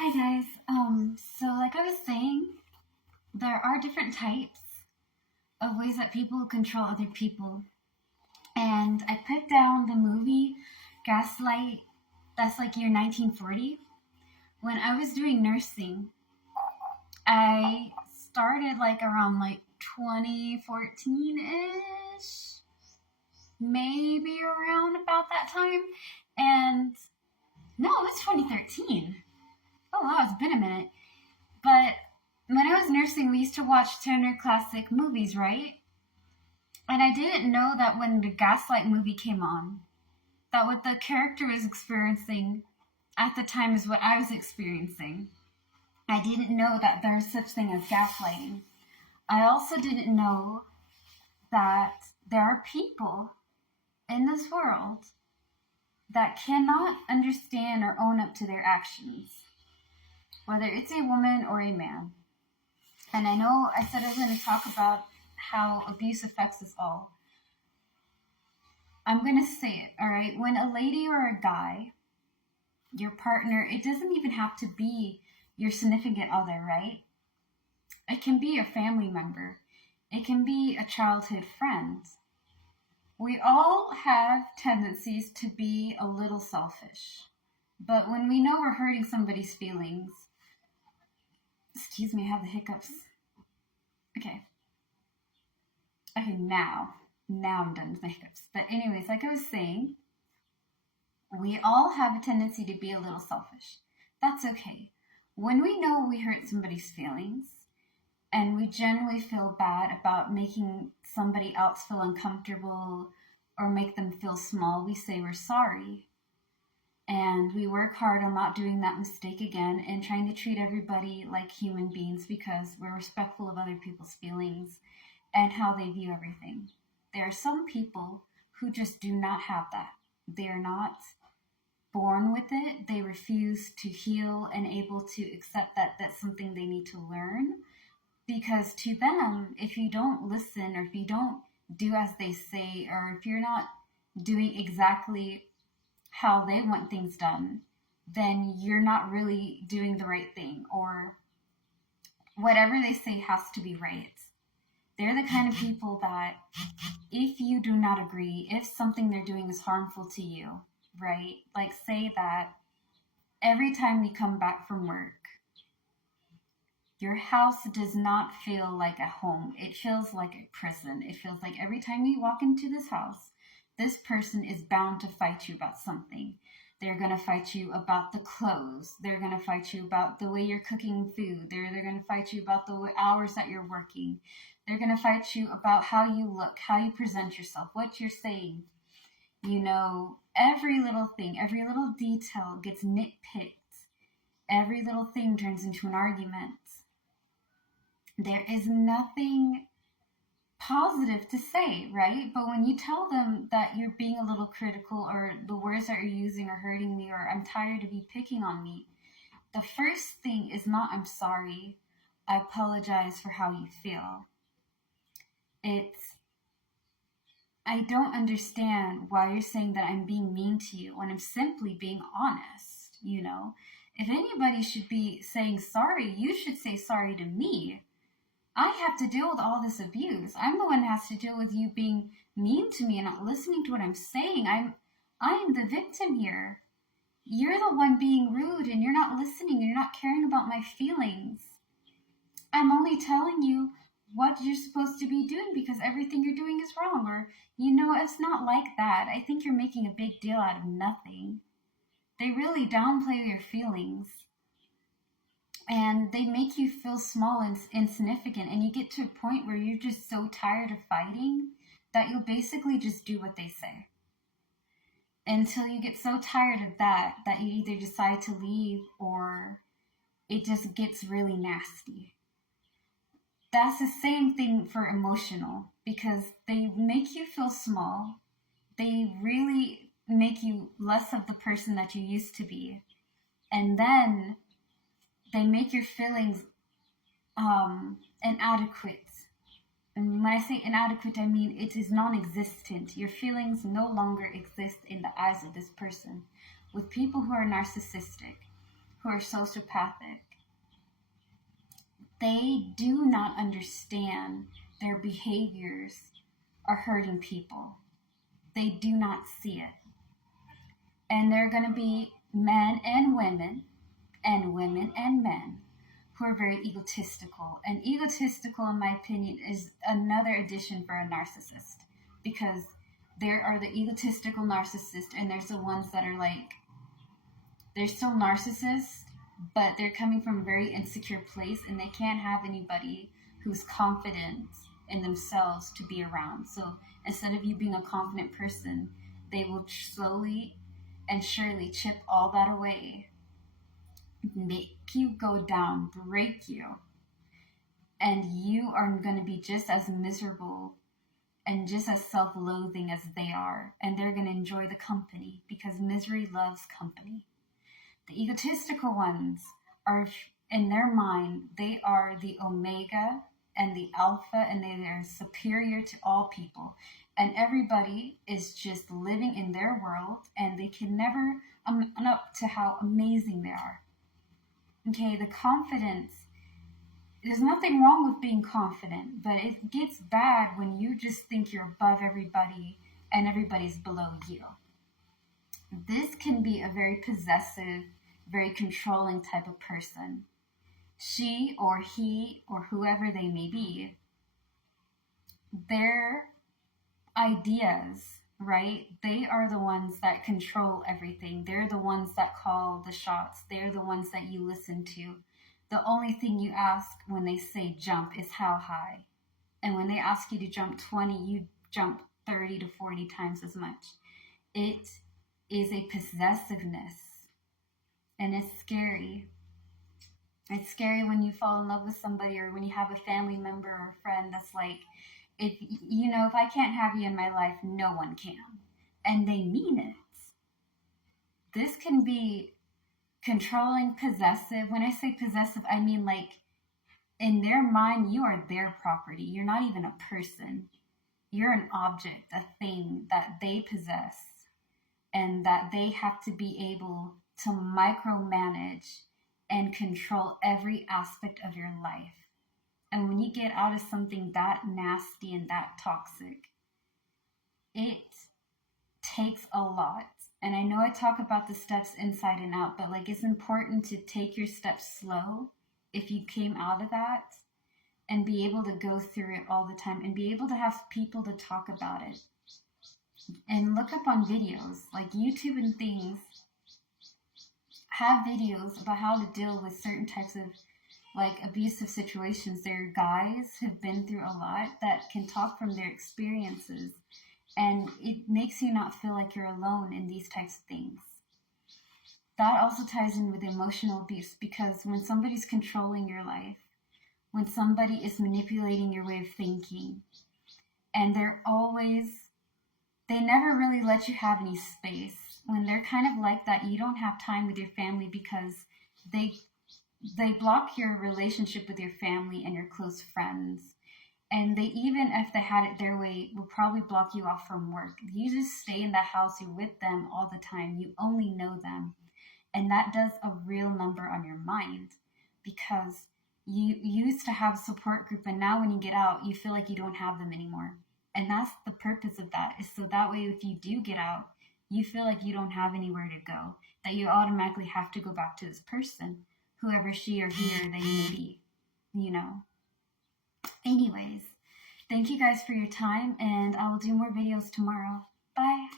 Hi guys. So like I was saying, there are different types of ways that people control other people. And I put down the movie Gaslight, that's like year 1940. When I was doing nursing, I started like around like 2014-ish, maybe around about that time. And no, it was 2013. Oh wow, it's been a minute. But when I was nursing, we used to watch Turner Classic Movies, right? And I didn't know that when the Gaslight movie came on, that what the character was experiencing at the time is what I was experiencing. I didn't know that there's such thing as gaslighting. I also didn't know that there are people in this world that cannot understand or own up to their actions, whether it's a woman or a man. And I know I said I was going to talk about how abuse affects us all. I'm going to say it, all right? When a lady or a guy, your partner, it doesn't even have to be your significant other, right? It can be a family member. It can be a childhood friend. We all have tendencies to be a little selfish. But when we know we're hurting somebody's feelings, excuse me, I have the hiccups. Okay. Okay, now I'm done with my hiccups. But anyways, like I was saying, we all have a tendency to be a little selfish. That's okay. When we know we hurt somebody's feelings, and we generally feel bad about making somebody else feel uncomfortable or make them feel small, we say we're sorry. And we work hard on not doing that mistake again and trying to treat everybody like human beings because we're respectful of other people's feelings and how they view everything. There are some people who just do not have that. They are not born with it. They refuse to heal and able to accept that that's something they need to learn. Because to them, if you don't listen or if you don't do as they say, or if you're not doing exactly how they want things done, then you're not really doing the right thing, or whatever they say has to be right. They're the kind of people that if you do not agree, if something they're doing is harmful to you, right? Like say that every time we come back from work, your house does not feel like a home. It feels like a prison. It feels like every time you walk into this house, this person is bound to fight you about something. They're going to fight you about the clothes. They're going to fight you about the way you're cooking food. They're going to fight you about the hours that you're working. They're going to fight you about how you look, how you present yourself, what you're saying. You know, every little thing, every little detail gets nitpicked. Every little thing turns into an argument. There is nothing positive to say, right? But when you tell them that you're being a little critical or the words that you're using are hurting me or I'm tired of you picking on me, the first thing is not I'm sorry, I apologize for how you feel. It's I don't understand why you're saying that I'm being mean to you when I'm simply being honest, you know? If anybody should be saying sorry, you should say sorry to me. I have to deal with all this abuse. I'm the one that has to deal with you being mean to me and not listening to what I'm saying. I am the victim here. You're the one being rude and you're not listening and you're not caring about my feelings. I'm only telling you what you're supposed to be doing because everything you're doing is wrong. Or, you know, it's not like that. I think you're making a big deal out of nothing. They really downplay your feelings. And they make you feel small and insignificant, and you get to a point where you're just so tired of fighting that you basically just do what they say until you get so tired of that you either decide to leave or it just gets really nasty. That's the same thing for emotional, because they make you feel small. They really make you less of the person that you used to be, and then they make your feelings inadequate. And when I say inadequate, I mean it is non-existent. Your feelings no longer exist in the eyes of this person. With people who are narcissistic, who are sociopathic, they do not understand their behaviors are hurting people. They do not see it. And there are going to be men and women and men who are very egotistical. And egotistical, in my opinion, is another addition for a narcissist, because there are the egotistical narcissists, and there's the ones that are like, they're still narcissists, but they're coming from a very insecure place, and they can't have anybody who's confident in themselves to be around. So instead of you being a confident person, they will slowly and surely chip all that away, make you go down, break you, and you are going to be just as miserable and just as self-loathing as they are, and they're going to enjoy the company, because misery loves company. The egotistical ones are, in their mind, they are the omega and the alpha, and they are superior to all people, and everybody is just living in their world, and they can never amount up to how amazing they are. Okay, the confidence, there's nothing wrong with being confident, but it gets bad when you just think you're above everybody and everybody's below you. This can be a very possessive, very controlling type of person. She or he or whoever they may be, their ideas, right? They are the ones that control everything. They're the ones that call the shots. They're the ones that you listen to. The only thing you ask when they say jump is how high. And when they ask you to jump 20, you jump 30 to 40 times as much. It is a possessiveness, and it's scary. It's scary when you fall in love with somebody, or when you have a family member or a friend that's like, if I can't have you in my life, no one can. And they mean it. This can be controlling, possessive. When I say possessive, I mean like, in their mind, you are their property. You're not even a person. You're an object, a thing that they possess, and that they have to be able to micromanage and control every aspect of your life. And when you get out of something that nasty and that toxic, it takes a lot. And I know I talk about the steps inside and out, but like, it's important to take your steps slow if you came out of that, and be able to go through it all the time, and be able to have people to talk about it. And look up on videos like YouTube and things, have videos about how to deal with certain types of like abusive situations. There are guys who've been through a lot that can talk from their experiences, and it makes you not feel like you're alone in these types of things. That also ties in with emotional abuse, because when somebody's controlling your life, when somebody is manipulating your way of thinking, and they never really let you have any space. When they're kind of like that, you don't have time with your family, because they block your relationship with your family and your close friends. And they, even if they had it their way, will probably block you off from work. You just stay in the house, you're with them all the time, you only know them. And that does a real number on your mind, because you used to have a support group, and now when you get out, you feel like you don't have them anymore. And that's the purpose of that, is so that way if you do get out, you feel like you don't have anywhere to go, that you automatically have to go back to this person, whoever she or he or they may be, Anyways, thank you guys for your time, and I will do more videos tomorrow. Bye.